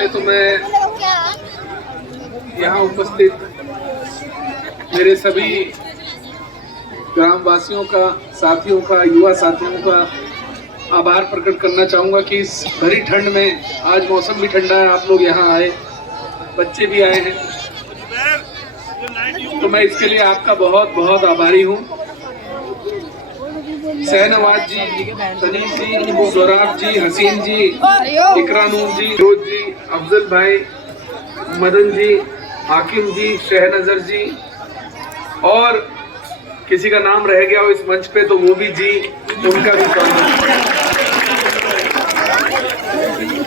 पहले तो मैं यहाँ उपस्थित मेरे सभी ग्रामवासियों का, साथियों का, युवा साथियों का आभार प्रकट करना चाहूँगा कि इस भरी ठंड में, आज मौसम भी ठंडा है, आप लोग यहाँ आए, बच्चे भी आए हैं, तो मैं इसके लिए आपका बहुत बहुत आभारी हूँ। शहनवाज जी, तनीम जी, सौराब जी, हसीन जी, इकरा नूर जी, रोज जी, अफजल भाई, मदन जी, हाकिम जी, शहनजर जी, और किसी का नाम रह गया हो इस मंच पे तो वो भी जी, उनका भी स्वागत।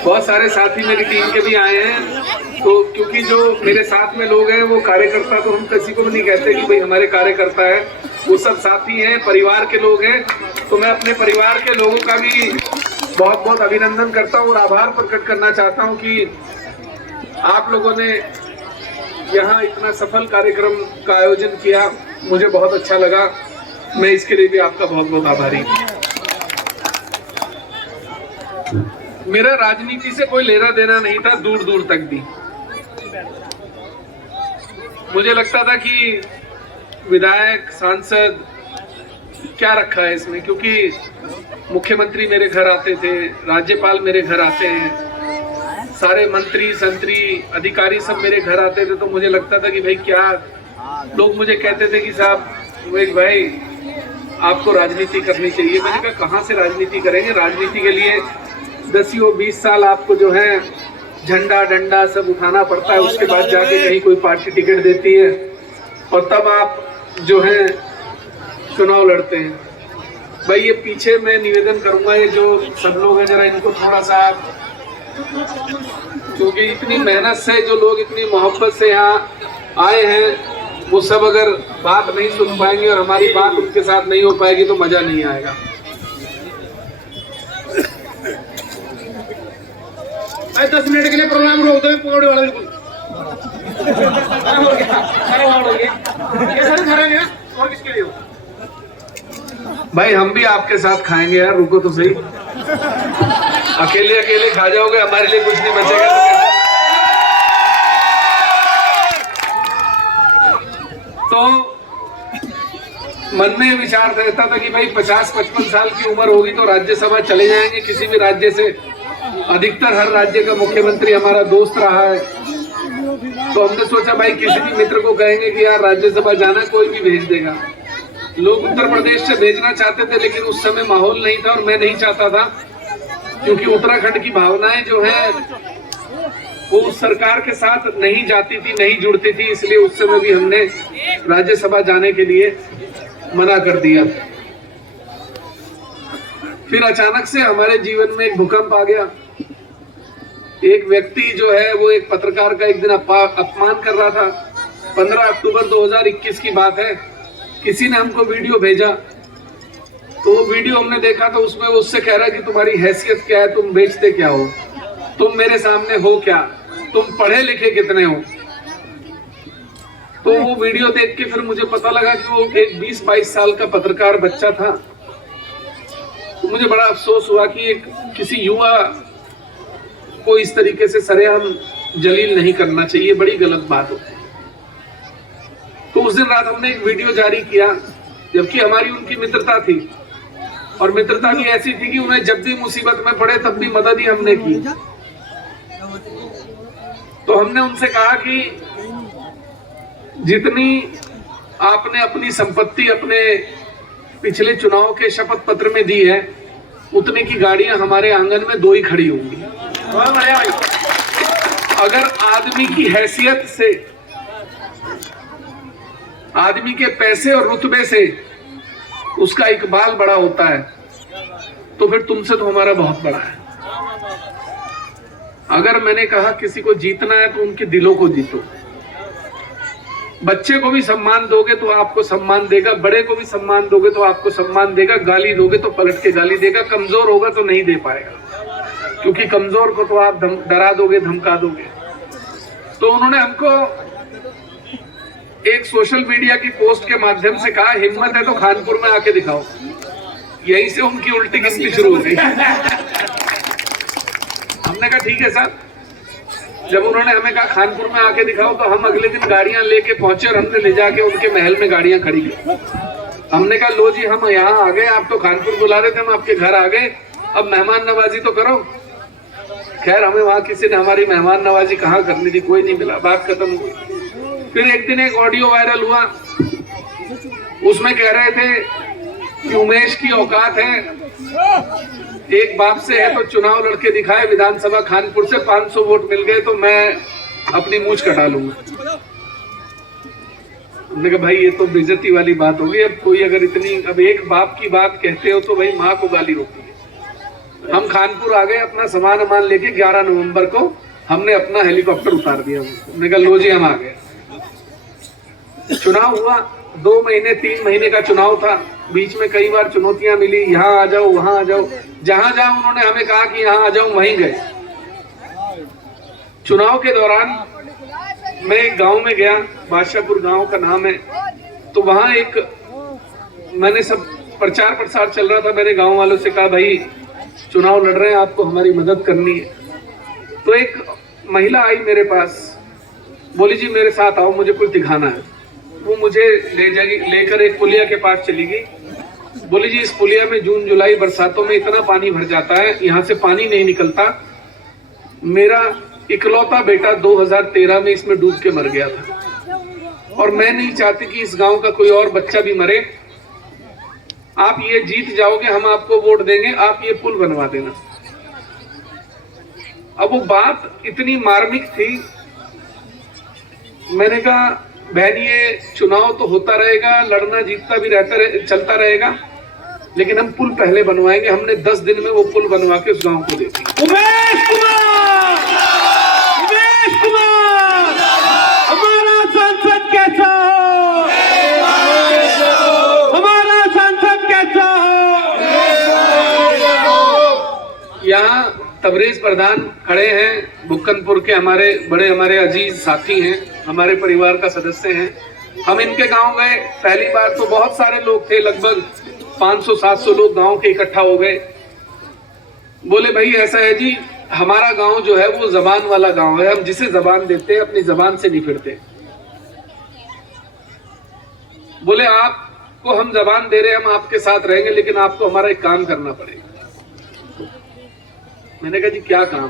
बहुत सारे साथी मेरी टीम के भी आए हैं, तो क्योंकि जो मेरे साथ में लोग हैं वो कार्यकर्ता, तो हम किसी को भी नहीं कहते कि भाई हमारे कार्यकर्ता है, वो सब साथी हैं, परिवार के लोग हैं। तो मैं अपने परिवार के लोगों का भी बहुत बहुत अभिनंदन करता हूँ और आभार प्रकट करना चाहता हूँ कि आप लोगों ने यहाँ इतना सफल कार्यक्रम का आयोजन किया, मुझे बहुत अच्छा लगा। मैं इसके लिए भी आपका बहुत बहुत आभारी हूँ। मेरा राजनीति से कोई लेना देना नहीं था, दूर दूर तक भी। मुझे लगता था कि विधायक, सांसद क्या रखा है इसमें, क्योंकि मुख्यमंत्री मेरे घर आते थे, राज्यपाल मेरे घर आते हैं, सारे मंत्री, संतरी, अधिकारी सब मेरे घर आते थे, तो मुझे लगता था कि भाई क्या, लोग मुझे कहते थे कि साहब विवेक भाई आपको राजनीति करनी चाहिए। मैंने कहा कहाँ से राजनीति करेंगे, राजनीति के लिए 10-20 साल आपको जो है झंडा डंडा सब उठाना पड़ता है, उसके बाद जाके कहीं कोई पार्टी टिकट देती है और तब आप जो है चुनाव लड़ते हैं। भाई ये पीछे मैं निवेदन करूंगा, ये जो सब लोग हैं जरा इनको थोड़ा सा, क्योंकि इतनी मेहनत से जो लोग इतनी मोहब्बत से यहाँ आए हैं, वो सब अगर बात नहीं सुन पाएंगे और हमारी बात उनके साथ नहीं हो पाएगी तो मजा नहीं आएगा। मैं 10 मिनट के लिए प्रोग्राम रोक दो, पकौड़े वाला बिल्कुल और किसके लिए? भाई हम भी आपके साथ खाएंगे यार, रुको तो सही। अकेले अकेले खा जाओगे, हमारे लिए कुछ नहीं बचेगा। तो मन में विचार रहता था कि भाई 50-55 साल की उम्र होगी तो राज्यसभा चले जाएंगे किसी भी राज्य से। अधिकतर हर राज्य का मुख्यमंत्री हमारा दोस्त रहा है, तो हमने सोचा भाई किसी भी मित्र को कहेंगे कि यार राज्यसभा जाना, कोई भी भेज देगा। लोग उत्तर प्रदेश से भेजना चाहते थे, लेकिन उस समय माहौल नहीं था और मैं नहीं चाहता था, क्योंकि उत्तराखंड की भावनाएं जो है वो उस सरकार के साथ नहीं जाती थी, नहीं जुड़ती थी, इसलिए उस समय भी हमने राज्यसभा जाने के लिए मना कर दिया। फिर अचानक से हमारे जीवन में एक भूकंप आ गया। एक व्यक्ति जो है वो एक पत्रकार का एक दिन अपमान कर रहा था। 15 अक्टूबर 2021 की बात है। किसी ने हमको वीडियो भेजा, तो वो वीडियो हमने देखा, तो उसमें वो उससे कह रहा है कि तुम्हारी हैसियत क्या है, तुम बेचते क्या हो, तुम मेरे सामने हो क्या, तुम पढ़े लिखे कितने हो। तो वो वीडियो देख के फिर मुझे पता लगा कि वो एक 20-22 साल का पत्रकार बच्चा था। तो मुझे बड़ा अफसोस हुआ कि एक किसी युवा को इस तरीके से सरेआम जलील नहीं करना चाहिए, बड़ी गलत बात होती है। तो उस दिन रात हमने एक वीडियो जारी किया, जबकि हमारी उनकी मित्रता थी, और मित्रता भी ऐसी थी कि उन्हें जब भी मुसीबत में पड़े तब भी मदद ही हमने की। तो हमने उनसे कहा कि जितनी आपने अपनी संपत्ति अपने पिछले चुनाव के शपथ पत्र में दी है, उतने की गाड़ियां हमारे आंगन में 2 ही खड़ी होंगी। अगर आदमी की हैसियत से, आदमी के पैसे और रुतबे से उसका इकबाल बड़ा होता है, तो फिर तुमसे तो हमारा बहुत बड़ा है। अगर मैंने कहा किसी को जीतना है तो उनके दिलों को जीतो। बच्चे को भी सम्मान दोगे तो आपको सम्मान देगा, बड़े को भी सम्मान दोगे तो आपको सम्मान देगा, गाली दोगे तो पलट के गाली देगा, कमजोर होगा तो नहीं दे पाएगा, क्योंकि कमजोर को तो आप डरा दोगे, धमका दोगे। तो उन्होंने हमको एक सोशल मीडिया की पोस्ट के माध्यम से कहा, हिम्मत है तो खानपुर में आके दिखाओ। यहीं से उनकी उल्टी गिनती शुरू हो गई। हमने कहा ठीक है सर, जब उन्होंने हमें कहा खानपुर में आके दिखाओ, तो हम अगले दिन गाड़ियां लेके पहुंचे और हमने ले जाके उनके महल में गाड़ियां खड़ी की। हमने कहा लो जी, हम यहाँ आ गए, आप तो खानपुर बुला रहे थे, हम आपके घर आ गए, अब मेहमान नवाजी तो करो। खैर हमें वहां किसी ने हमारी मेहमान नवाजी कहाँ करनी थी, कोई नहीं मिला, बात खत्म हुई। फिर एक दिन एक ऑडियो वायरल हुआ, उसमें कह रहे थे कि उमेश की औकात है, एक बाप से है तो चुनाव लड़के दिखाए, विधानसभा खानपुर से 500 वोट मिल गए तो मैं अपनी मूंछ कटा लूंगा। हमने कहा भाई ये तो बेइज्जती वाली बात होगी। अब कोई अगर इतनी, अब एक बाप की बात कहते हो तो भाई माँ को गाली रोकी है। हम खानपुर आ गए, अपना सामान वामान लेके 11 नवंबर को हमने अपना हेलीकॉप्टर उतार दिया। हमने कहा लो जी हम आ गए। चुनाव हुआ, 2 महीने 3 महीने का चुनाव था, बीच में कई बार चुनौतियां मिली, यहाँ आ जाओ वहां आ जाओ, जहां जहां उन्होंने हमें कहा कि यहाँ आ जाओ वहीं गए। चुनाव के दौरान मैं एक गांव में गया, बादशाहपुर गांव का नाम है, तो वहां एक मैंने सब प्रचार प्रसार चल रहा था, मैंने गांव वालों से कहा भाई चुनाव लड़ रहे हैं, आपको हमारी मदद करनी है। तो एक महिला आई मेरे पास, बोली जी मेरे साथ आओ, मुझे कुछ दिखाना है। वो मुझे लेकर एक पुलिया के पास चली गई। बोली जी इस पुलिया में जून जुलाई बरसातों में इतना पानी भर जाता है, यहाँ से पानी नहीं निकलता। मेरा इकलौता बेटा 2013 में इसमें डूब के मर गया था और मैं नहीं चाहती कि इस गांव का कोई और बच्चा भी मरे। आप ये जीत जाओगे, हम आपको वोट देंगे, आप ये पुल बनवा देना। अब वो बात इतनी मार्मिक थी, मैंने कहा बहन ये चुनाव तो होता रहेगा, लड़ना जीतता भी चलता रहेगा, लेकिन हम पुल पहले बनवाएंगे। हमने 10 दिन में वो पुल बनवा के उस गांव को दे दिया। उमेश कुमार, उमेश कुमार, हमारा सांसद कैसा हो, हमारा सांसद कैसा हो। यहाँ तबरेज प्रधान खड़े हैं, बुक्कनपुर के हमारे अजीज साथी हैं, हमारे परिवार का सदस्य हैं। हम इनके गांव गए, पहली बार तो बहुत सारे लोग थे, लगभग 500-700 लोग गांव के इकट्ठा हो गए। बोले भाई ऐसा है जी, हमारा गांव जो है वो जबान वाला गांव है, हम जिसे जबान देते हैं अपनी जबान से नहीं फिरते। बोले आपको हम जबान दे रहे हैं, हम आपके साथ रहेंगे, लेकिन आपको हमारा एक काम करना पड़ेगा। मैंने कहा जी क्या काम?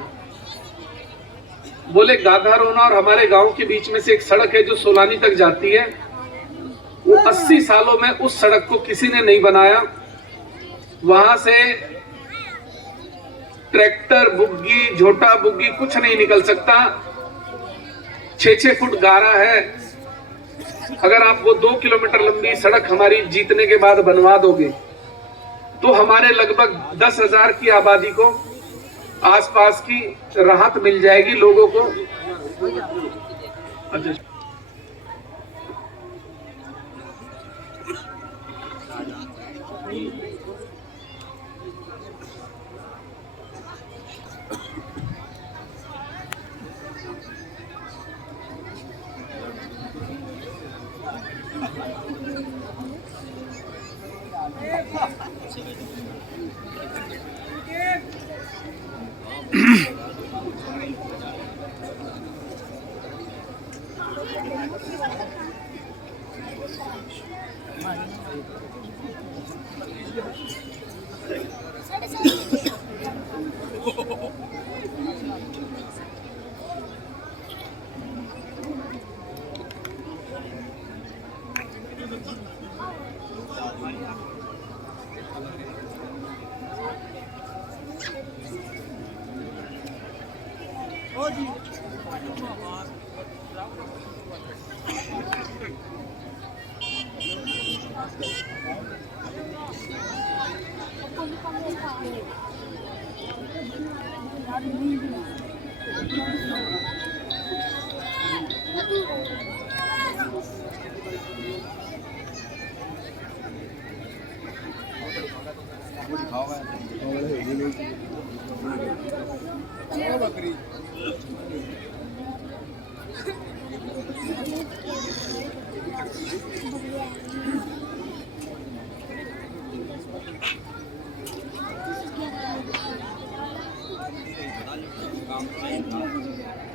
बोले गाधा रोना और हमारे गांव के बीच में से एक सड़क है जो सोलानी तक जाती है, वो 80 सालों में उस सड़क को किसी ने नहीं बनाया। वहां से ट्रैक्टर, बुग्गी, झोटा बुग्गी कुछ नहीं निकल सकता। 6-6 फुट गारा है। अगर आप वो 2 किलोमीटर लंबी सड़क हमारी जीतने के बाद बनवा दोगे तो हमारे लगभग 10,000 की आबादी को, आसपास की राहत मिल जाएगी लोगों को।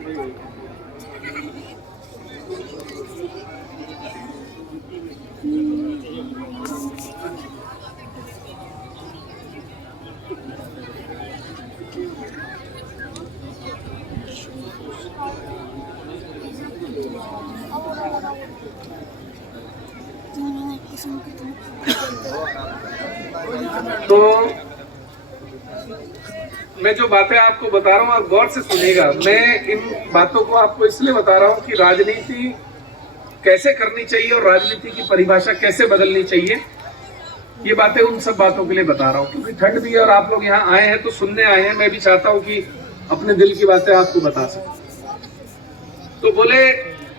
तो मैं जो बातें आपको बता रहा हूँ आप गौर से सुनिएगा। मैं इन बातों को आपको इसलिए बता रहा हूँ कि राजनीति कैसे करनी चाहिए और राजनीति की परिभाषा कैसे बदलनी चाहिए, ये बातें उन सब बातों के लिए बता रहा हूँ। क्योंकि ठंड भी है और आप लोग यहाँ आए हैं तो सुनने आए हैं, मैं भी चाहता हूँ कि अपने दिल की बातें आपको बता सकूं। तो बोले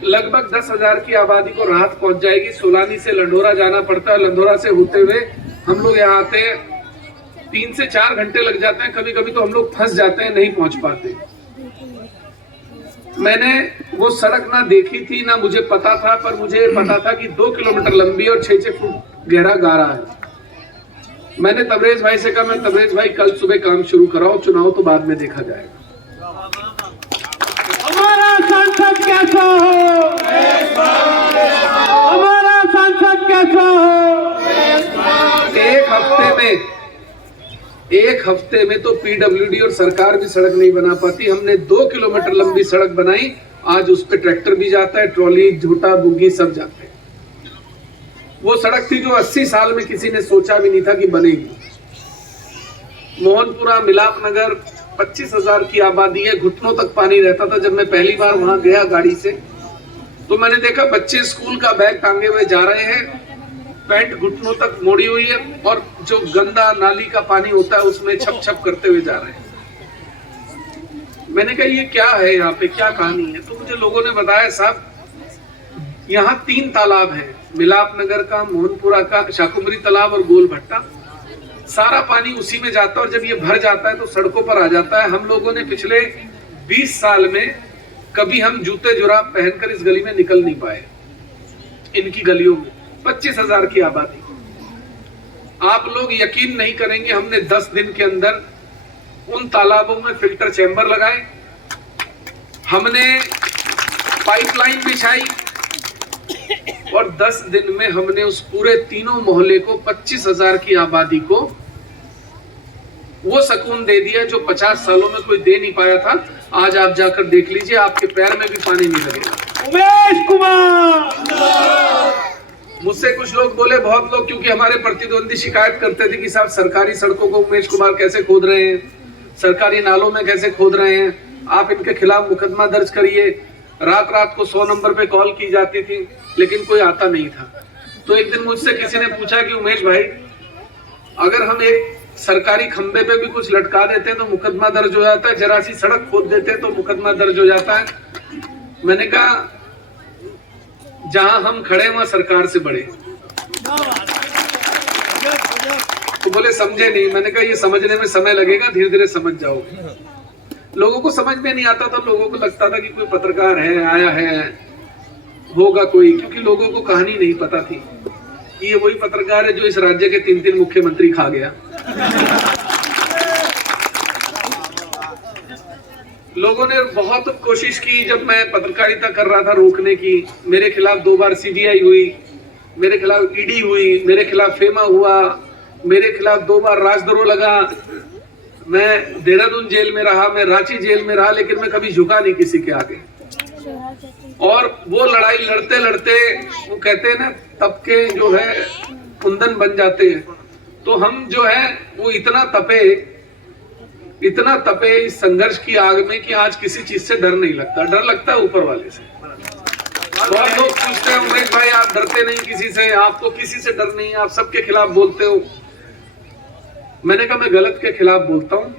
लगभग 10,000 की आबादी को राहत पहुंच जाएगी। सोलानी से लंढोरा जाना पड़ता है, लंढोरा से होते हुए हम लोग यहाँ आते हैं, 3 से 4 घंटे लग जाते हैं। कभी कभी तो हम लोग फंस जाते हैं, नहीं पहुंच पाते। मैंने वो सड़क ना देखी थी ना मुझे पता था, पर मुझे पता था कि 2 किलोमीटर लंबी और 6-6 फुट गहरा गारा है। मैंने तबरेज भाई से कहा, मैं तबरेज भाई कल सुबह काम शुरू कराओ, चुनाव तो बाद में देखा जाएगा। हमारा सांसद कैसा हो, हमारा सांसद कैसा हो। एक हफ्ते में तो पीडब्ल्यूडी और सरकार भी सड़क नहीं बना पाती। हमने 2 किलोमीटर लंबी सड़क बनाई, आज उस पे ट्रैक्टर भी जाता है, ट्रॉली, झूठा, बुग्गी सब जाते हैं। वो सड़क थी जो 80 साल में किसी ने सोचा भी नहीं था कि बनेगी। मोहनपुरा, मिलाप नगर, 25,000 की आबादी है, घुटनों तक पानी रहता था। जब मैं पहली बार वहां गया गाड़ी से तो मैंने देखा बच्चे स्कूल का बैग टांगे हुए जा रहे हैं, पैंट घुटनों तक मोड़ी हुई है और जो गंदा नाली का पानी होता है उसमें छप छप करते हुए जा रहे हैं। मैंने कहा ये क्या है, यहाँ पे क्या कहानी है? तो मुझे लोगों ने बताया साहब यहाँ 3 तालाब हैं, मिलाप नगर का, मोहनपुरा का, शाकुंभरी तालाब और गोल भट्टा। सारा पानी उसी में जाता है और जब ये भर जाता है तो सड़कों पर आ जाता है। हम लोगों ने पिछले 20 साल में कभी हम जूते जुराब पहनकर इस गली में निकल नहीं पाए, इनकी गलियों में। 25,000 की आबादी। आप लोग यकीन नहीं करेंगे, हमने 10 दिन के अंदर उन तालाबों में फिल्टर चैम्बर लगाए, हमने पाइपलाइन बिछाई और 10 दिन में हमने उस पूरे तीनों मोहल्ले को, 25,000 की आबादी को वो सुकून दे दिया जो 50 सालों में कोई दे नहीं पाया था। आज आप जाकर देख लीजिए, आपके पैर में भी पानी नहीं लगेगा। उमेश कुमार, मुझसे कुछ लोग बोले, बहुत लोग, क्योंकि हमारे प्रतिद्वंदी शिकायत करते थे कि साहब सरकारी सड़कों को उमेश कुमार कैसे खोद रहे हैं, सरकारी नालों में कैसे खोद रहे हैं, आप इनके खिलाफ मुकदमा दर्ज करिए। रात रात को 100 नंबर पे कॉल की जाती थी लेकिन कोई आता नहीं था। तो एक दिन मुझसे किसी ने पूछा कि उमेश भाई, अगर हम एक सरकारी खंबे पे भी कुछ लटका देते हैं तो मुकदमा दर्ज हो जाता है, जरा सी सड़क खोद देते हैं तो मुकदमा दर्ज हो जाता है। मैंने कहा जहां हम खड़े वहां सरकार से बड़े। तो बोले समझे नहीं। मैंने कहा ये समझने में समय लगेगा, धीरे धीरे समझ जाओगे। लोगों को समझ में नहीं आता था, लोगों को लगता था कि कोई पत्रकार है, आया है, होगा कोई, क्योंकि लोगों को कहानी नहीं पता थी कि ये वही पत्रकार है जो इस राज्य के 3-3 मुख्यमंत्री खा गया। लोगों ने बहुत कोशिश की, जब मैं पत्रकारिता कर रहा था, रोकने की। मेरे खिलाफ 2 बार सीबीआई हुई, मेरे खिलाफ ईडी हुई, मेरे खिलाफ फेमा हुआ, मेरे खिलाफ 2 बार राजद्रोह लगा। मैं देहरादून जेल में रहा, मैं रांची जेल में रहा, लेकिन मैं कभी झुका नहीं किसी के आगे। और वो लड़ाई लड़ते लड़ते, वो कहते हैं ना, तबके जो है कुंदन बन जाते हैं। तो हम जो है वो इतना तपे इस संघर्ष की आग में कि आज किसी चीज से डर नहीं लगता। डर लगता है ऊपर वाले से। बहुत लोग पूछते हैं उमेश भाई आप डरते नहीं किसी से, आपको किसी से डर नहीं, आप सबके खिलाफ बोलते हो। मैंने कहा मैं गलत के खिलाफ बोलता हूँ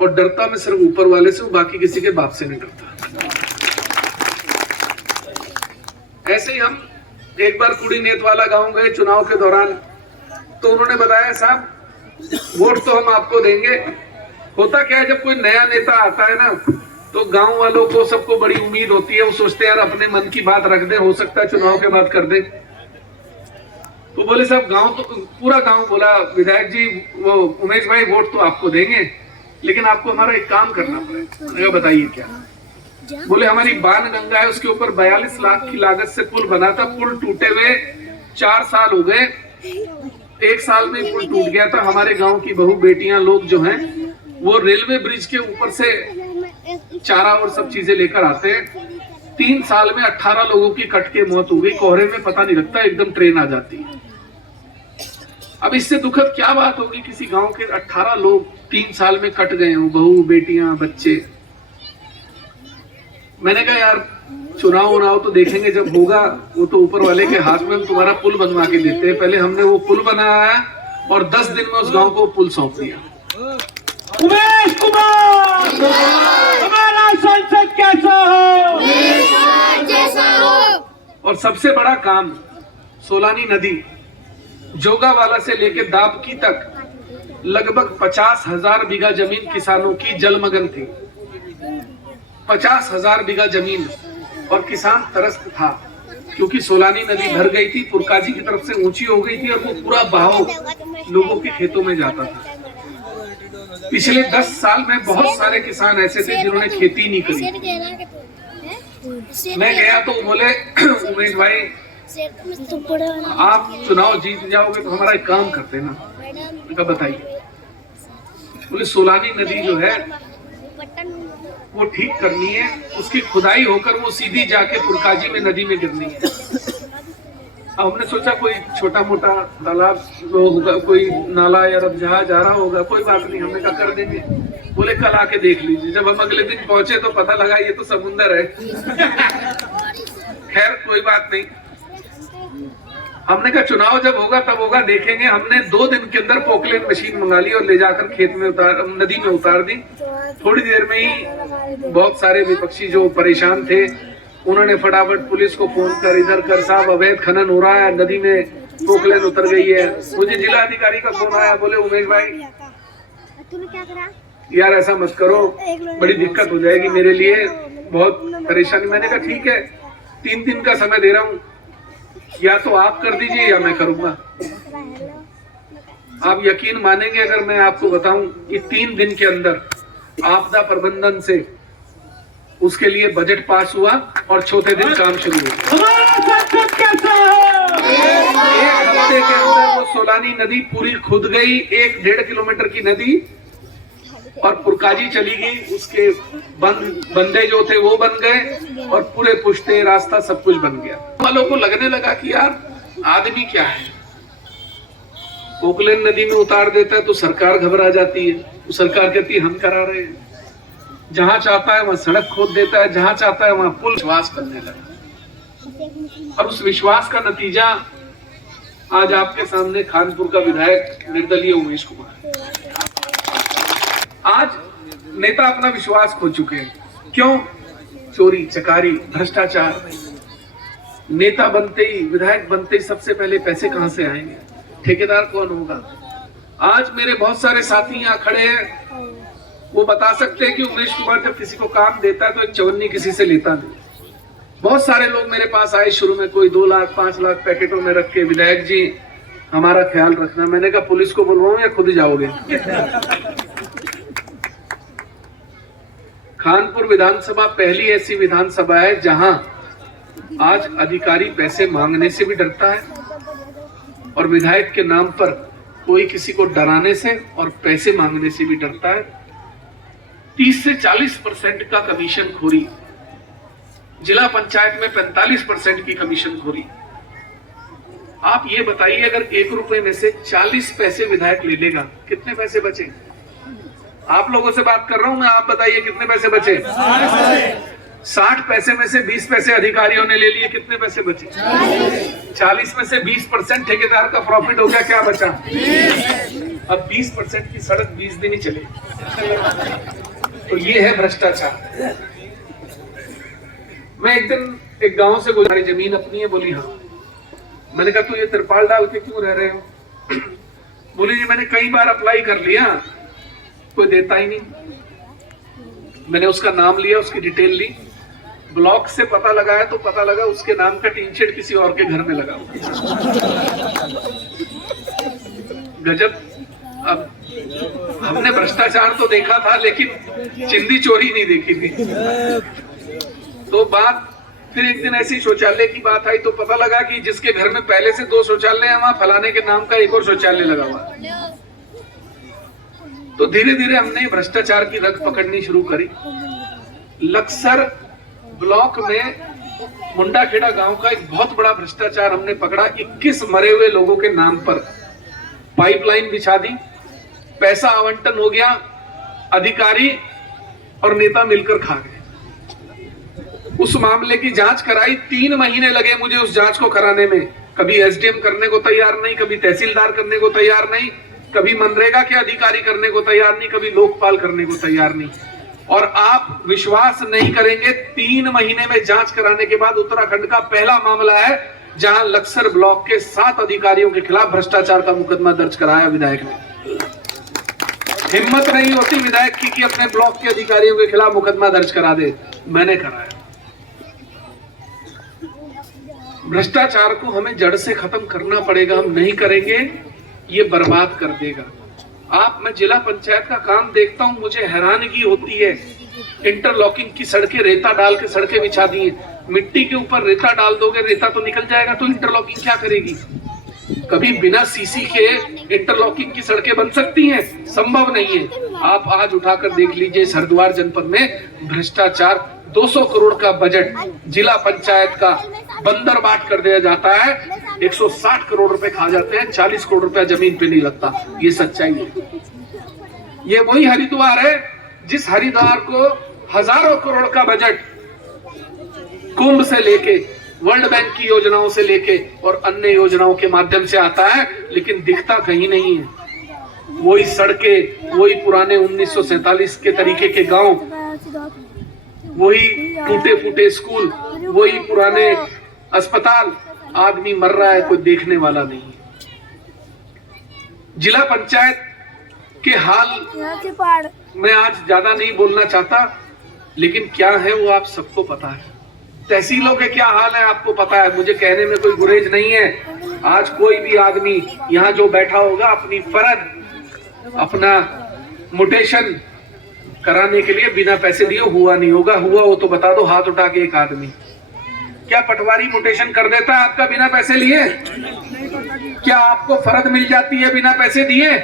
और डरता मैं सिर्फ ऊपर वाले से हूँ, बाकी किसी के बाप से नहीं डरता। ऐसे ही हम एक बार कुड़ी नेतवाला गांव गए चुनाव के दौरान, तो उन्होंने बताया साहब वोट तो हम आपको देंगे। होता क्या है, जब कोई नया नेता आता है ना तो गांव वालों को, सबको बड़ी उम्मीद होती है, वो सोचते हैं यार अपने मन की बात रख दे, हो सकता है चुनाव के बाद कर दे। तो बोले साहब गांव तो, पूरा गांव बोला विधायक जी वो उमेश भाई वोट तो आपको देंगे, लेकिन आपको हमारा एक काम करना पड़ेगा। बताइए क्या? बोले हमारी बाण गंगा है, उसके ऊपर 42 लाख की लागत से पुल बना था, पुल टूटे हुए 4 साल हो गए, 1 साल में पुल टूट गया था। हमारे गांव की बहू बेटियां लोग जो हैं वो रेलवे ब्रिज के ऊपर से चारा और सब चीजें लेकर आते हैं। 3 साल में 18 लोगों की कट के मौत हो गई, कोहरे में पता नहीं लगता, एकदम ट्रेन आ जाती है। अब इससे दुखद क्या बात होगी, किसी गांव के 18 लोग 3 साल में कट गए हों, बहू बेटियां बच्चे। मैंने कहा यार चुनाव तो देखेंगे जब होगा, वो तो ऊपर वाले के हाथ में, हम तुम्हारा पुल बनवा के देते हैं। पहले हमने वो पुल बनाया और 10 दिन में उस गांव को पुल सौंप दिया। उमेश कुमार हमारा संसद कैसा हो? और सबसे बड़ा काम, सोलानी नदी जोगावाला से लेकर दाबकी तक लगभग 50,000 बीघा जमीन किसानों की जलमग्न थी। 50,000 बीघा जमीन, और किसान त्रस्त था क्योंकि सोलानी नदी भर गई थी, पुरकाजी की तरफ से ऊंची हो गई थी और वो पूरा बहाव लोगों के खेतों में जाता था। पिछले 10 साल में बहुत सारे किसान ऐसे थे जिन्होंने खेती नहीं करी। मैं गया तो बोले उमेश भाई आप चुनाव जीत जाओगे तो हमारा एक काम करते ना। तो बताइए। बोले सोलानी नदी जो है वो ठीक करनी है, उसकी खुदाई होकर वो सीधी जाके पुरकाजी में नदी में गिरनी है। अब हमने सोचा कोई छोटा मोटा तालाब होगा, कोई नाला या रबजहा जा रहा होगा, कोई बात नहीं, हमने कहा कर देंगे। बोले कल आके देख लीजिए। जब हम अगले दिन पहुंचे तो पता लगा ये तो समुंदर है। खैर कोई बात नहीं, हमने कहा चुनाव जब होगा तब होगा, देखेंगे। हमने 2 दिन के अंदर पोकलेन मशीन मंगा ली और ले जाकर खेत में नदी में उतार दी। थोड़ी देर में ही बहुत सारे विपक्षी जो परेशान थे उन्होंने फटाफट पुलिस को फोन कर, इधर कर साहब अवैध खनन हो रहा है, नदी में पोकलेन उतर गई है। मुझे जिला अधिकारी का फोन आया, बोले उमेश भाई यार ऐसा मत करो, बड़ी दिक्कत हो जाएगी मेरे लिए, बहुत परेशानी। मैंने कहा ठीक है 3 दिन का समय दे रहा हूँ, या तो आप कर दीजिए या मैं करूंगा। आप यकीन मानेंगे अगर मैं आपको बताऊं कि 3 दिन के अंदर आपदा प्रबंधन से उसके लिए बजट पास हुआ और चौथे दिन काम शुरू हुआ। 1 हफ्ते के अंदर वो सोलानी नदी पूरी खुद गई, 1-1.5 किलोमीटर की नदी, और पुरकाजी चली गई, उसके बंदे जो थे वो बन गए और पूरे पुश्ते रास्ता सब कुछ बन गया। वालों को लगने लगा कि यार आदमी क्या है, पोकलेन नदी में उतार देता है तो सरकार घबरा जाती है, तो सरकार कहती है हम करा रहे हैं। जहां चाहता है वहां सड़क खोद देता है, जहां चाहता है वहां पुल। विश्वास करने लगा और उस विश्वास का नतीजा आज आपके सामने खानपुर का विधायक निर्दलीय उमेश कुमार। आज नेता अपना विश्वास खो चुके हैं। क्यों? चोरी चकारी भ्रष्टाचार। नेता बनते ही, विधायक बनते ही सबसे पहले पैसे कहां से आएंगे, ठेकेदार कौन होगा? आज मेरे बहुत सारे साथी यहाँ खड़े हैं, वो बता सकते हैं कि उमेश कुमार जब किसी को काम देता है तो एक चवन्नी किसी से लेता नहीं। बहुत सारे लोग मेरे पास आए शुरू में, कोई 2 लाख 5 लाख पैकेटों में रख के, विधायक जी हमारा ख्याल रखना। मैंने कहा पुलिस को बुलवाऊं या खुद जाओगे? खानपुर विधानसभा पहली ऐसी विधानसभा है जहां आज अधिकारी पैसे मांगने से भी डरता है और विधायक के नाम पर कोई किसी को डराने से और पैसे मांगने से भी डरता है। 30 से 40% का कमीशन खोरी, जिला पंचायत में 45% की कमीशन खोरी। आप ये बताइए अगर 1 रुपए में से 40 पैसे विधायक ले लेगा, कितने पैसे बचे? आप लोगों से बात कर रहा हूं मैं, आप बताइए कितने पैसे बचे? 60 पैसे में से 20 पैसे अधिकारियों ने ले लिए, कितने पैसे बचे? 40 में से 20% ठेकेदार का प्रॉफिट हो गया, क्या बचा? अब 20% की सड़क 20 दिन ही चले। तो ये है भ्रष्टाचार। मैं एक दिन एक गांव से गुजरी, जमीन अपनी है? बोली हाँ। मैंने कहा तो ये तिरपाल डाल के क्यों रह रहे हो? बोली जी मैंने कई बार अप्लाई कर लिया, कोई देता ही नहीं। मैंने उसका नाम लिया, उसकी डिटेल ली, ब्लॉक से पता लगाया तो पता लगा उसके नाम का टीन शेड किसी और के घर में लगा हुआ। गजब। अब हमने भ्रष्टाचार तो देखा था लेकिन चिंदी चोरी नहीं देखी थी। तो बात फिर एक दिन ऐसी शौचालय की बात आई तो पता लगा कि जिसके घर में पहले से 2 शौचालय हैं वहां फलाने के नाम का एक और शौचालय लगा हुआ है। तो धीरे धीरे हमने भ्रष्टाचार की रग पकड़नी शुरू करी। लक्सर ब्लॉक में मुंडाखेड़ा गांव का एक बहुत बड़ा भ्रष्टाचार हमने पकड़ा। 21 मरे हुए लोगों के नाम पर पाइपलाइन बिछा दी, पैसा आवंटन हो गया, अधिकारी और नेता मिलकर खा गए। उस मामले की जांच कराई, 3 महीने लगे मुझे उस जांच को कराने में। कभी एसडीएम करने को तैयार नहीं, कभी तहसीलदार करने को तैयार नहीं, कभी मनरेगा के अधिकारी करने को तैयार नहीं, कभी लोकपाल करने को तैयार नहीं। और आप विश्वास नहीं करेंगे, 3 महीने में जांच कराने के बाद उत्तराखंड का पहला मामला है जहां लक्सर ब्लॉक के 7 अधिकारियों के खिलाफ भ्रष्टाचार का मुकदमा दर्ज कराया विधायक ने। हिम्मत नहीं होती विधायक की कि अपने ब्लॉक के अधिकारियों के खिलाफ मुकदमा दर्ज करा दे, मैंने कराया। भ्रष्टाचार को हमें जड़ से खत्म करना पड़ेगा, हम नहीं करेंगे ये बर्बाद कर देगा। मैं जिला पंचायत का काम देखता हूं, मुझे हैरानगी होती है। इंटरलॉकिंग की सड़कें रेता डाल के सड़कें बिछा दी हैं। मिट्टी के ऊपर रेता डाल दोगे, रेता तो निकल जाएगा, तो इंटरलॉकिंग क्या करेगी? कभी बिना सीसी के इंटरलॉकिंग की सड़कें बन सकती हैं? संभव नहीं है। आप आज उठाकर देख लीजिए, इस हरिद्वार जनपद में भ्रष्टाचार, 200 करोड़ का बजट जिला पंचायत का बंदर बाट कर दिया जाता है, 160 करोड़ रुपए खा जाते हैं, 40 करोड़ रुपया जमीन पे नहीं लगता। ये सच्चाई है। ये वही हरिद्वार है जिस हरिद्वार को हजारों करोड़ का बजट कुंभ से लेके, वर्ल्ड बैंक की योजनाओं से लेके और अन्य योजनाओं के माध्यम से आता है, लेकिन दिखता कहीं नहीं है। वही सड़कें, वही पुराने 1947 के तरीके के गांव, वही टूटे फूटे स्कूल, वही पुराने अस्पताल, आदमी मर रहा है, कोई देखने वाला नहीं है। जिला पंचायत के हाल मैं आज ज्यादा नहीं बोलना चाहता, लेकिन क्या है वो आप सबको पता है। तहसीलों के क्या हाल है आपको पता है, मुझे कहने में कोई गुरेज नहीं है। आज कोई भी आदमी यहाँ जो बैठा होगा अपनी फर्द, अपना म्यूटेशन कराने के लिए बिना पैसे दिए हुआ नहीं होगा। हुआ हो तो बता दो, हाथ उठा के एक आदमी। क्या पटवारी म्यूटेशन कर देता है आपका बिना पैसे लिए? क्या आपको फर्द मिल जाती है बिना पैसे दिए?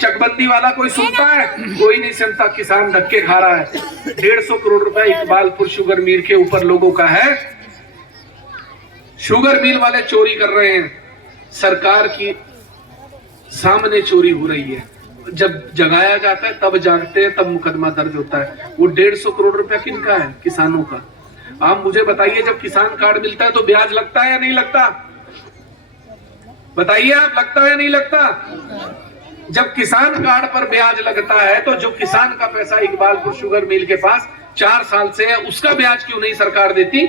चकबंदी वाला कोई सुनता है? कोई नहीं सुनता। किसान धक्के खा रहा है। 150 करोड़ रुपए इकबालपुर शुगर मिल के ऊपर लोगों का है। शुगर मिल वाले चोरी कर रहे हैं, सरकार की सामने चोरी हो रही है। जब जगाया जाता है तब जागते हैं, तब मुकदमा दर्ज होता है। वो 150 करोड़ रुपया किनका है? किसानों का। आप मुझे बताइए, जब किसान कार्ड मिलता है तो ब्याज लगता है या नहीं लगता? बताइए आप, लगता है या नहीं लगता? जब किसान कार्ड पर ब्याज लगता है तो जो किसान का पैसा इकबालपुर शुगर मिल के पास 4 साल से है, उसका ब्याज क्यों नहीं सरकार देती?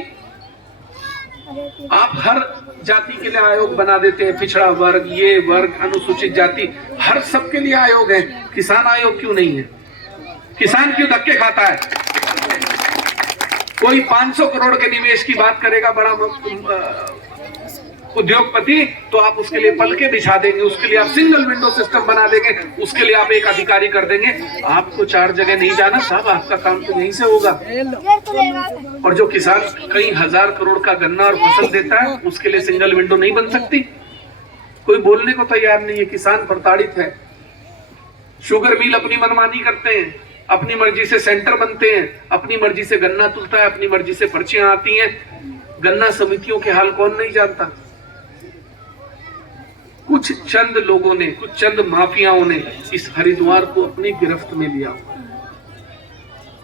आप हर जाति के लिए आयोग बना देते हैं, पिछड़ा वर्ग, ये वर्ग, अनुसूचित जाति, हर सबके लिए आयोग है। किसान आयोग क्यों नहीं है? किसान क्यों धक्के खाता है? कोई 500 करोड़ के निवेश की बात करेगा बड़ा उद्योगपति, तो आप उसके लिए पलके बिछा देंगे, उसके लिए आप सिंगल विंडो सिस्टम बना देंगे, उसके लिए आप एक अधिकारी कर देंगे। आपको 4 जगह नहीं जाना साहब, आपका काम तो यहीं से होगा। और जो किसान कई हजार करोड़ का गन्ना और फसल देता है, उसके लिए सिंगल विंडो नहीं बन सकती? कोई बोलने को तैयार नहीं है। किसान प्रताड़ित है। शुगर मिल अपनी मनमानी करते हैं, अपनी मर्जी से सेंटर बनते हैं, अपनी मर्जी से गन्ना तुलता है, अपनी मर्जी से पर्चियां आती हैं। गन्ना समितियों के हाल कौन नहीं जानता? कुछ चंद लोगों ने, कुछ चंद माफियाओं ने इस हरिद्वार को अपनी गिरफ्त में लिया।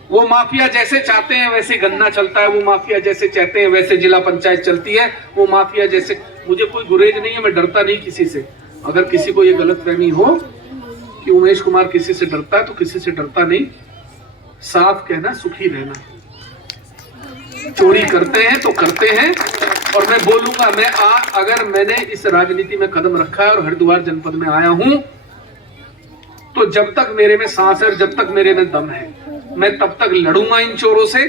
वो माफिया जैसे चाहते हैं वैसे गन्ना चलता है, वो माफिया जैसे चाहते हैं वैसे जिला पंचायत चलती है, वो माफिया जैसे। मुझे कोई गुरेज नहीं है, मैं डरता नहीं किसी से। अगर किसी को ये गलतफहमी हो कि उमेश कुमार किसी से डरता है, तो किसी से डरता नहीं। साफ कहना, सुखी रहना। चोरी करते हैं तो करते हैं, और मैं बोलूंगा, अगर मैंने इस राजनीति में कदम रखा है और हरिद्वार जनपद में आया हूं, तो जब तक मेरे में सांस है, जब तक मेरे में दम है, मैं तब तक लड़ूंगा इन चोरों से।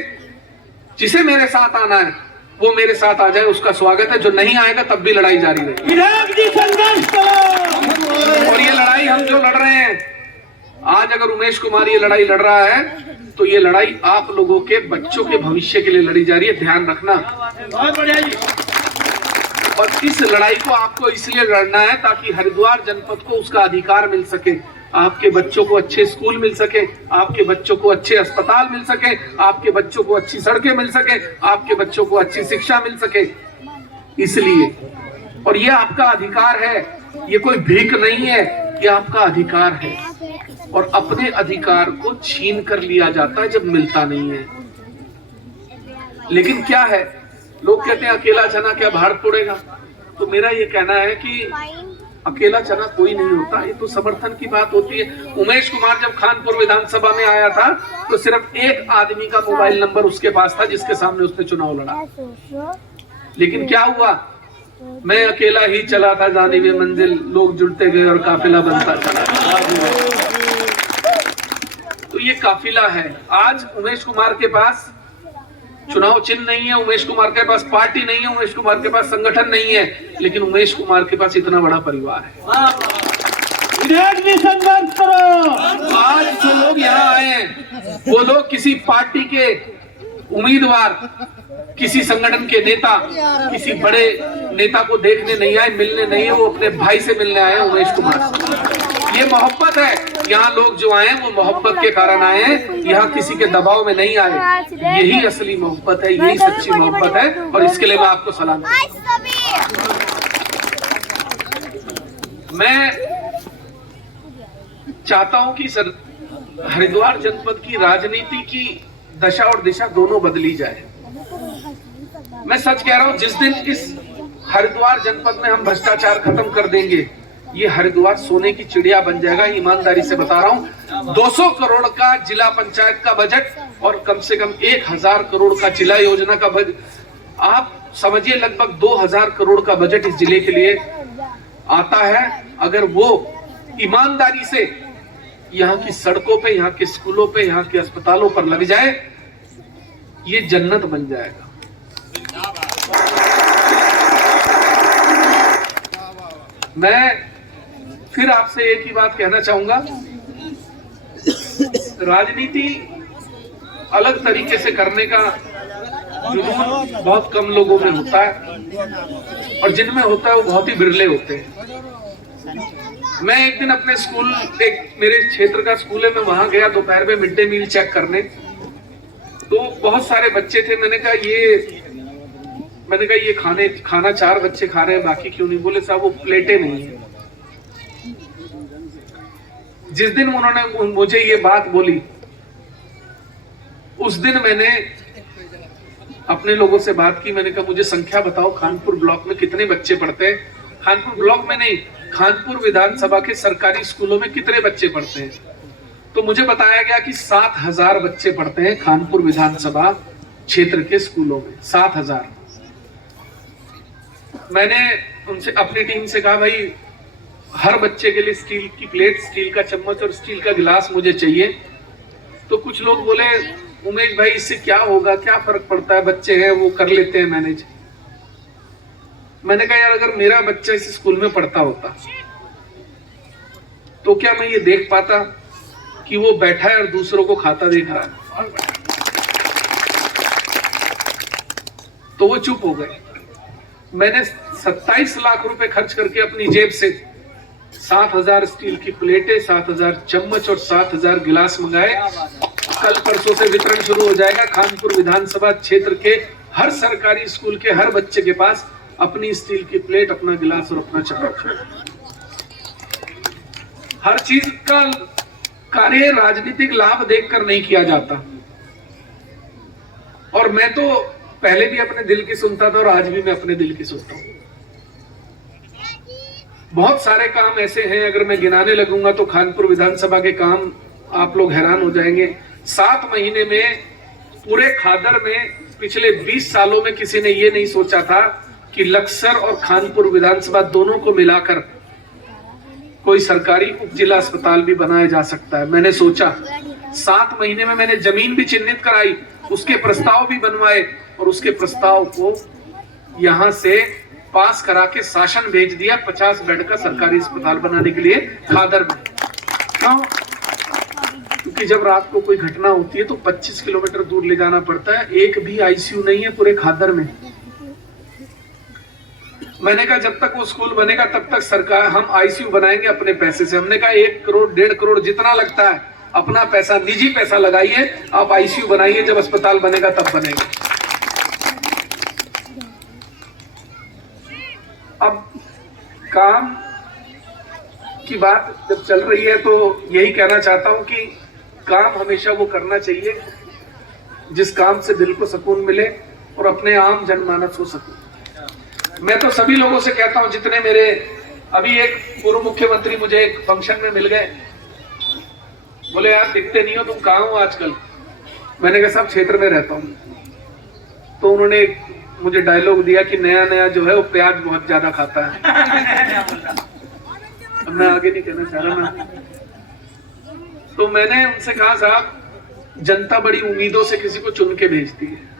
जिसे मेरे साथ आना है वो मेरे साथ आ जाए, उसका स्वागत है। जो नहीं आएगा तब भी लड़ाई जारी रहेगी। और ये लड़ाई हम जो लड़ रहे हैं, आज अगर उमेश कुमार ये लड़ाई लड़ रहा है तो ये लड़ाई आप लोगों के बच्चों के भविष्य के लिए लड़ी जा रही है, ध्यान रखना। बहुत बढ़िया जी। और इस लड़ाई को आपको इसलिए लड़ना है ताकि हरिद्वार जनपद को उसका अधिकार मिल सके, आपके बच्चों को अच्छे स्कूल मिल सके, आपके बच्चों को अच्छे अस्पताल मिल सके, आपके बच्चों को अच्छी सड़कें मिल सके, आपके बच्चों को अच्छी शिक्षा मिल सके। इसलिए, और ये आपका अधिकार है, ये कोई भीख नहीं है, ये आपका अधिकार है। और अपने अधिकार को छीन कर लिया जाता है जब मिलता नहीं है। लेकिन क्या है, लोग कहते हैं अकेला चना क्या भाड़ तोड़ेगा। तो मेरा ये कहना है कि अकेला चना कोई नहीं होता, ये तो समर्थन की बात होती है। उमेश कुमार जब खानपुर विधानसभा में आया था तो सिर्फ एक आदमी का मोबाइल नंबर उसके पास था जिसके सामने उसने चुनाव लड़ा। लेकिन क्या हुआ, मैं अकेला ही चला था जाने में मंजिल, लोग जुड़ते गए और काफिला बनता चला। तो ये काफिला है। आज उमेश कुमार के पास चुनाव चिन्ह नहीं है, उमेश कुमार के पास पार्टी नहीं है, उमेश कुमार के पास संगठन नहीं है, लेकिन उमेश कुमार के पास इतना बड़ा परिवार है। विराट भी संघर्ष करो। आज जो लोग यहाँ आए हैं वो लोग किसी पार्टी के उम्मीदवार, किसी संगठन के नेता, किसी बड़े नेता को देखने नहीं आए, मिलने नहीं है, वो अपने भाई से मिलने आए हैं, उमेश कुमार से। ये मोहब्बत है। यहाँ लोग जो आए वो मोहब्बत के कारण आए हैं, यहाँ किसी के दबाव में नहीं आए। यही असली मोहब्बत है, यही सच्ची मोहब्बत है, और इसके लिए मैं आपको सलाम दूं। मैं चाहता हूं कि हरिद्वार जनपद की राजनीति की दशा और दिशा दोनों बदली जाए। मैं सच कह रहा हूं, जिस दिन इस हरिद्वार जनपद में हम भ्रष्टाचार खत्म कर देंगे, ये हरिद्वार सोने की चिड़िया बन जाएगा। ईमानदारी से बता रहा हूं, 200 करोड़ का जिला पंचायत का बजट और कम से कम 1000 करोड़ का जिला योजना का बजट, आप समझिए लगभग 2000 करोड़ का बजट इस जिले के लिए आता है। अगर वो ईमानदारी से यहाँ की सड़कों पे, यहाँ के स्कूलों पे, यहाँ के अस्पतालों पर लग जाए, ये जन्नत बन जाएगा। मैं फिर आपसे एक ही बात कहना चाहूंगा, राजनीति अलग तरीके से करने का जुनून बहुत कम लोगों में होता है, और जिनमें होता है वो बहुत ही बिरले होते हैं। मैं एक दिन अपने स्कूल, एक मेरे क्षेत्र का स्कूल है, मैं वहां गया दोपहर में मिड डे मील चेक करने। तो बहुत सारे बच्चे थे। मैंने कहा ये खाना 4 बच्चे खा रहे हैं, बाकी क्यों नहीं? बोले साहब वो प्लेटें नहीं है। जिस दिन उन्होंने मुझे ये बात बोली, उस दिन मैंने अपने लोगों से बात की। मैंने कहा मुझे संख्या बताओ, खानपुर ब्लॉक में कितने बच्चे पढ़ते हैं? खानपुर ब्लॉक में नहीं, खानपुर विधानसभा के सरकारी स्कूलों में कितने बच्चे पढ़ते हैं? तो मुझे बताया गया कि 7000 बच्चे पढ़ते हैं खानपुर विधानसभा क्षेत्र के स्कूलों में। 7000। मैंने उनसे, अपनी टीम से कहा, भाई हर बच्चे के लिए स्टील की प्लेट, स्टील का चम्मच और स्टील का गिलास मुझे चाहिए। तो कुछ लोग बोले, उमेश भाई इससे क्या होगा, क्या फर्क पड़ता है, बच्चे हैं वो कर लेते हैं मैनेज। मैंने कहा यार, अगर मेरा बच्चा इस स्कूल में पढ़ता होता तो क्या मैं ये देख पाता कि वो बैठा है और दूसरों को खाता देख रहा है? तो वो चुप हो गए। मैंने 27 लाख रुपए खर्च करके अपनी जेब से 7000 स्टील की प्लेटें, 7000 चम्मच और 7000 गिलास मंगाए। कल परसों से वितरण शुरू हो जाएगा। खानपुर विधानसभा क्षेत्र के हर सरकारी स्कूल के हर बच्चे के पास अपनी स्टील की प्लेट, अपना गिलास और अपना चम्मच। हर चीज का कार्य राजनीतिक लाभ देखकर नहीं किया जाता। और मैं तो पहले भी अपने दिल की सुनता था और आज भी मैं अपने दिल की सुनता हूं। बहुत सारे काम ऐसे हैं, अगर मैं गिनाने लगूंगा तो खानपुर विधानसभा के काम आप लोग हैरान हो जाएंगे। 7 महीने में पूरे खादर में पिछले 20 सालों में किसी ने ये नहीं सोचा था कि लक्सर और खानपुर विधानसभा दोनों को मिलाकर कोई सरकारी उप जिला अस्पताल भी बनाया जा सकता है। मैंने सोचा, 7 महीने में मैंने जमीन भी चिन्हित कराई, उसके प्रस्ताव भी बनवाए और उसके प्रस्ताव को यहां से पास करा के शासन भेज दिया 50 बेड का सरकारी अस्पताल बनाने के लिए खादर में। क्यों? क्योंकि जब रात को कोई घटना होती है तो 25 किलोमीटर दूर ले जाना पड़ता है। एक भी आईसीयू नहीं है पूरे खादर में। मैंने कहा जब तक वो स्कूल बनेगा तब तक सरकार, हम आईसीयू बनाएंगे अपने पैसे से। हमने कहा 1 करोड़ 1.5 करोड़ जितना लगता है अपना पैसा, निजी पैसा लगाइए, आप आईसीयू बनाइए, जब अस्पताल बनेगा तब बनेगा। अब काम की बात जब चल रही है तो यही कहना चाहता हूं कि काम हमेशा वो करना चाहिए जिस काम से दिल को सुकून मिले और अपने आम जनमानस हो सके। मैं तो सभी लोगों से कहता हूं, जितने मेरे, अभी एक पूर्व मुख्यमंत्री मुझे एक फंक्शन में मिल गए, बोले यार दिखते नहीं हो, तुम कहाँ हो आजकल? मैंने कहा सब क्षेत्र में रहता हूं। तो उन्होंने मुझे डायलॉग दिया कि नया नया जो है वो प्याज बहुत ज्यादा खाता है। अब मैं आगे नहीं कहना चाह रहा ना। तो मैंने उनसे कहा साहब, जनता बड़ी उम्मीदों से किसी को चुन के भेजती है।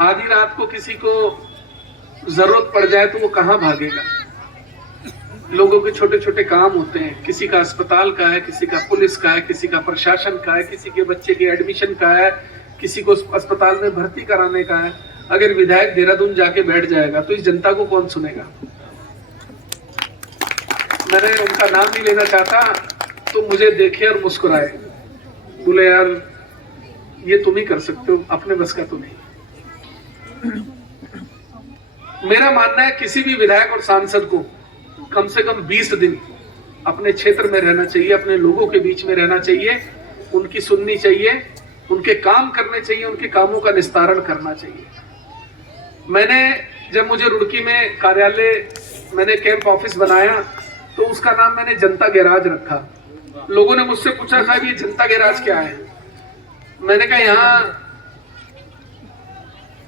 आधी रात को किसी को जरूरत पड़ जाए तो वो कहां भागेगा? लोगों के छोटे छोटे काम होते हैं, किसी का अस्पताल का है, किसी का पुलिस का है, किसी का प्रशासन का है, किसी के बच्चे के एडमिशन का है, किसी को अस्पताल में भर्ती कराने का है। अगर विधायक देहरादून जाके बैठ जाएगा तो इस जनता को कौन सुनेगा? मैंने उनका नाम नहीं लेना चाहता, तो मुझे देखे और मुस्कुराए, बोले यार ये तुम ही कर सकते हो, अपने बस का तो नहीं। मेरा मानना है किसी भी विधायक और सांसद को कम से कम 20 दिन अपने क्षेत्र में रहना चाहिए, अपने लोगों के बीच में रहना चाहिए, उनकी सुननी चाहिए, उनके काम करने चाहिए, उनके कामों का निस्तारण करना चाहिए। मैंने जब मुझे रुड़की में कार्यालय, मैंने कैंप ऑफिस बनाया तो उसका नाम मैंने जनता गैराज रखा। लोगों ने मुझसे पूछा साहब ये जनता गैराज क्या है? मैंने कहा यहाँ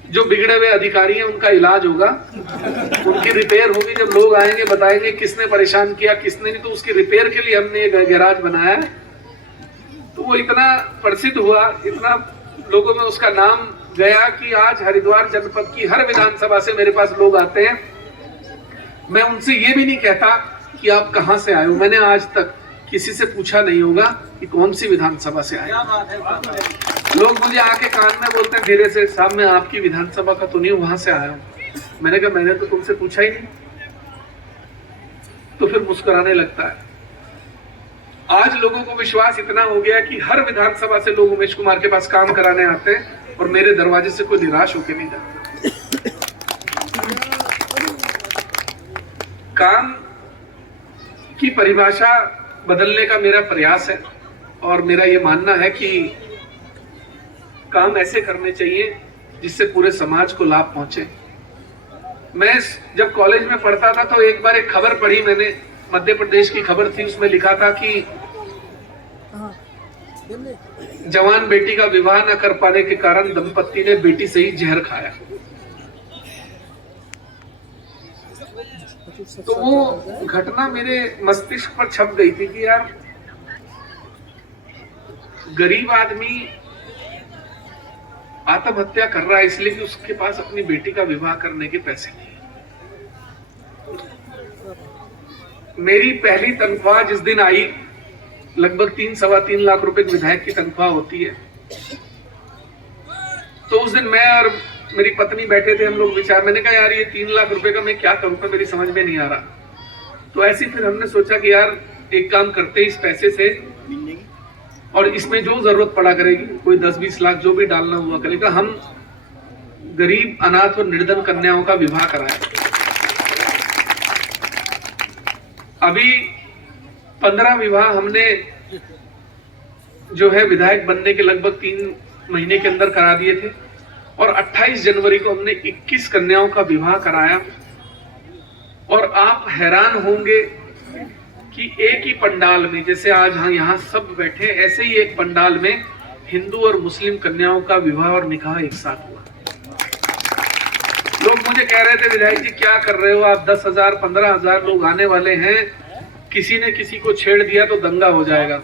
जो बिगड़े हुए अधिकारी हैं उनका इलाज होगा, उनकी रिपेयर होगी। जब लोग आएंगे बताएंगे किसने परेशान किया किसने नहीं, तो उसकी रिपेयर के लिए हमने ये गैराज बनाया। तो वो इतना प्रसिद्ध हुआ, इतना लोगों में उसका नाम गया कि आज हरिद्वार जनपद की हर विधानसभा से मेरे पास लोग आते हैं। मैं उनसे ये भी नहीं कहता कि आप कहां से आए हो। मैंने आज तक किसी से पूछा नहीं होगा कि कौन सी विधानसभा से आए। लोग मुझे आके कान में बोलते हैं धीरे से, साहब मैं आपकी विधानसभा का तो नहीं हूं, वहां से आया हूं। मैंने कहा मैंने तो तुमसे पूछा ही नहीं। तो फिर मुस्कुराने लगता है। आज लोगों को विश्वास इतना हो गया कि हर विधानसभा से लोग उमेश कुमार के पास काम कराने आते हैं और मेरे दरवाजे से कोई निराश होकर नहीं जाता। काम की परिभाषा बदलने का मेरा प्रयास है और मेरा ये मानना है कि काम ऐसे करने चाहिए जिससे पूरे समाज को लाभ पहुंचे। मैं जब कॉलेज में पढ़ता था तो एक बार एक खबर पढ़ी मैंने, मध्य प्रदेश की खबर थी, उसमें लिखा था कि जवान बेटी का विवाह न कर पाने के कारण दंपत्ति ने बेटी से ही जहर खाया। तो वो घटना मेरे मस्तिष्क पर छप गई थी कि यार गरीब आदमी आत्महत्या कर रहा है इसलिए कि उसके पास अपनी बेटी का विवाह करने के पैसे नहीं। मेरी पहली तनख्वाह जिस दिन आई, लगभग 3-3.25 लाख रुपए विधायक की तनख्वाह होती है, तो उस दिन मैं और मेरी पत्नी बैठे थे, हम लोग विचार, मैंने कहा यार ये 3 लाख रुपए का मैं क्या करूं, मेरी समझ में नहीं आ रहा। तो ऐसे फिर हमने सोचा कि यार एक काम करते इस पैसे से, और इसमें जो जरूरत पड़ा करेगी, कोई 10-20 लाख जो भी डालना हुआ करेगा, हम गरीब अनाथ और निर्धन कन्याओं का विवाह कराएं। अभी 15 विवाह हमने जो है विधायक बनने के लगभग 3 महीने के अंदर करा दिए थे, और 28 जनवरी को हमने 21 कन्याओं का विवाह कराया। और आप हैरान होंगे कि एक ही पंडाल में, जैसे आज यहाँ सब बैठे, ऐसे ही एक पंडाल में हिंदू और मुस्लिम कन्याओं का विवाह और निकाह एक साथ हुआ। लोग मुझे कह रहे थे विधायक जी क्या कर रहे हो आप, 10,000 15,000 लोग आने वाले हैं, किसी ने किसी को छेड़ दिया तो दंगा हो जाएगा।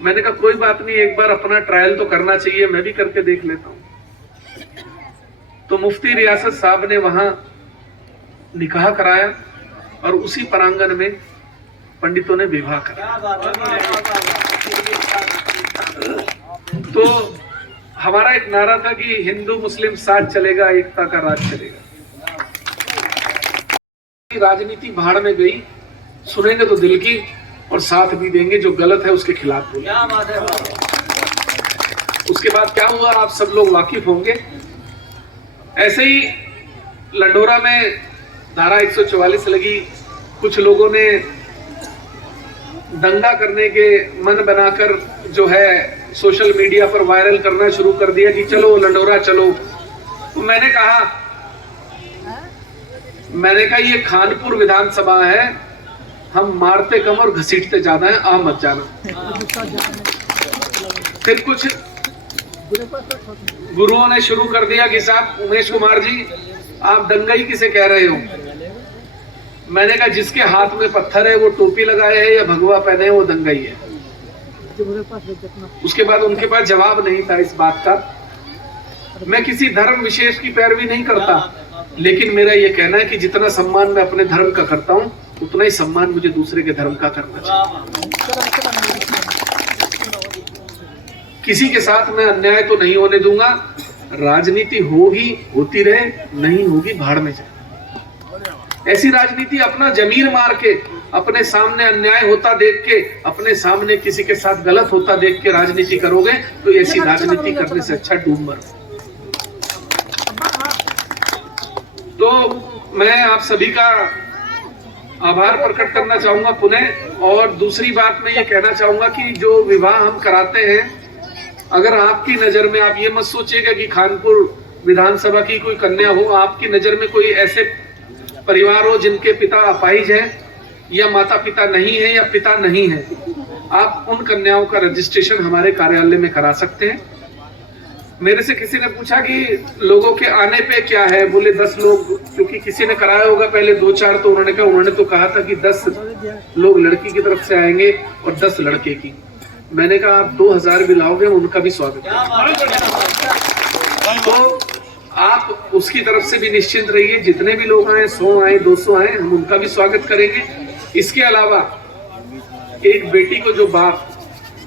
मैंने कहा कोई बात नहीं, एक बार अपना ट्रायल तो करना चाहिए, मैं भी करके देख लेता हूं। तो मुफ्ती रियासत साहब ने वहां निकाह कराया और उसी प्रांगण में पंडितों ने विवाह करा। तो हमारा एक नारा था कि हिंदू मुस्लिम साथ चलेगा, एकता का राज चलेगा। राजनीति भाड़ में गई, सुनेंगे तो दिल की और साथ भी देंगे, जो गलत है उसके खिलाफ बोलेंगे। उसके बाद क्या हुआ आप सब लोग वाकिफ होंगे। ऐसे ही लंडोरा में धारा 144 लगी, कुछ लोगों ने दंगा करने के मन बनाकर जो है सोशल मीडिया पर वायरल करना शुरू कर दिया कि चलो लंडोरा चलो। तो मैंने कहा ये खानपुर विधानसभा है, हम मारते कम और घसीटते ज्यादा हैं, आ मत जाना। फिर कुछ गुरुओं ने शुरू कर दिया कि साहब उमेश कुमार जी आप दंगाई किसे कह रहे हो। मैंने कहा जिसके हाथ में पत्थर है वो टोपी लगाए है या भगवा पहने है वो दंगाई है। उसके बाद उनके पास जवाब नहीं था इस बात का। मैं किसी धर्म विशेष की पैरवी नहीं करता, लेकिन मेरा ये कहना है कि जितना सम्मान मैं अपने धर्म का करता हूँ उतना ही सम्मान मुझे दूसरे के धर्म का करना चाहिए। किसी के साथ मैं अन्याय तो नहीं होने दूंगा। राजनीति होगी, होती रहे, नहीं होगी भाड़ में जाए। ऐसी राजनीति अपना जमीर मार के, अपने सामने अन्याय होता देख के, अपने सामने किसी के साथ गलत होता देख के राजनीति करोगे तो ऐसी राजनीति करने से अच्छा डूब मरो। तो मैं आप सभी का आभार प्रकट करना चाहूंगा पुनः। और दूसरी बात मैं ये कहना चाहूंगा कि जो विवाह हम कराते हैं, अगर आपकी नजर में, आप ये मत सोचिएगा कि खानपुर विधानसभा की कोई कन्या हो, आपकी नजर में कोई ऐसे परिवार हो जिनके पिता अपाहिज हैं या माता पिता नहीं है या पिता नहीं है, आप उन कन्याओं का रजिस्ट्रेशन हमारे कार्यालय में करा सकते हैं। मेरे से किसी ने पूछा कि लोगों के आने पे क्या है, बोले 10 लोग, क्योंकि किसी ने कराया होगा पहले 2-4, तो उन्होंने तो कहा था कि 10 लोग लड़की की तरफ से आएंगे और 10 लड़के की। मैंने कहा आप 2000 भी लाओगे उनका भी स्वागत है। तो आप उसकी तरफ से भी निश्चिंत रहिए, जितने भी लोग आए, 100 आए, 200 आए, हम उनका भी स्वागत करेंगे। इसके अलावा एक बेटी को जो बाप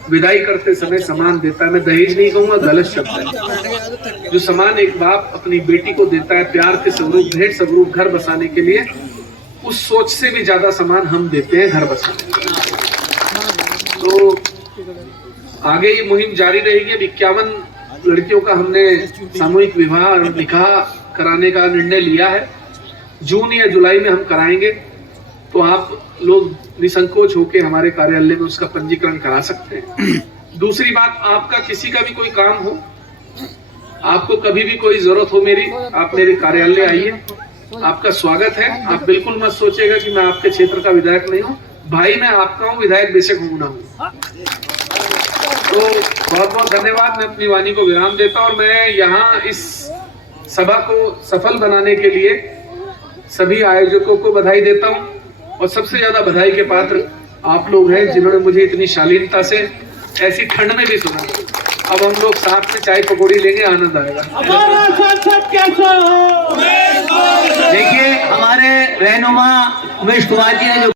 विदाई करते समय सामान देता है, मैं दहेज नहीं कहूंगा, गलत शब्द है, जो सामान एक बाप अपनी बेटी को देता है प्यार के स्वरूप, भेंट स्वरूप घर बसाने के लिए, उस सोच से भी ज्यादा सामान हम देते हैं घर बसाने के लिए। तो आगे ये मुहिम जारी रहेगी। 51 लड़कियों का हमने सामूहिक विवाह और निकाह कराने का निर्णय लिया है। जून या जुलाई में हम कराएंगे, तो आप लोग निसंकोच होकर हमारे कार्यालय में उसका पंजीकरण करा सकते हैं। दूसरी बात, आपका किसी का भी कोई काम हो, आपको कभी भी कोई जरूरत हो मेरी, आप मेरे कार्यालय आइए, आपका स्वागत है। आप बिल्कुल मत सोचिएगा कि मैं आपके क्षेत्र का विधायक नहीं हूँ, भाई मैं आपका हूँ, विधायक बेशक हूँ ना हूँ। तो बहुत बहुत धन्यवाद। मैं अपनी वाणी को विराम देता हूँ और मैं यहाँ इस सभा को सफल बनाने के लिए सभी आयोजकों को बधाई देता हूँ। और सबसे ज्यादा बधाई के पात्र आप लोग हैं जिन्होंने मुझे इतनी शालीनता से ऐसी ठंड में भी सुना। अब हम लोग साथ में चाय पकौड़ी लेंगे, आनंद आएगा। देखिए हमारे रहनुमा उमेश कुमार जी ने जो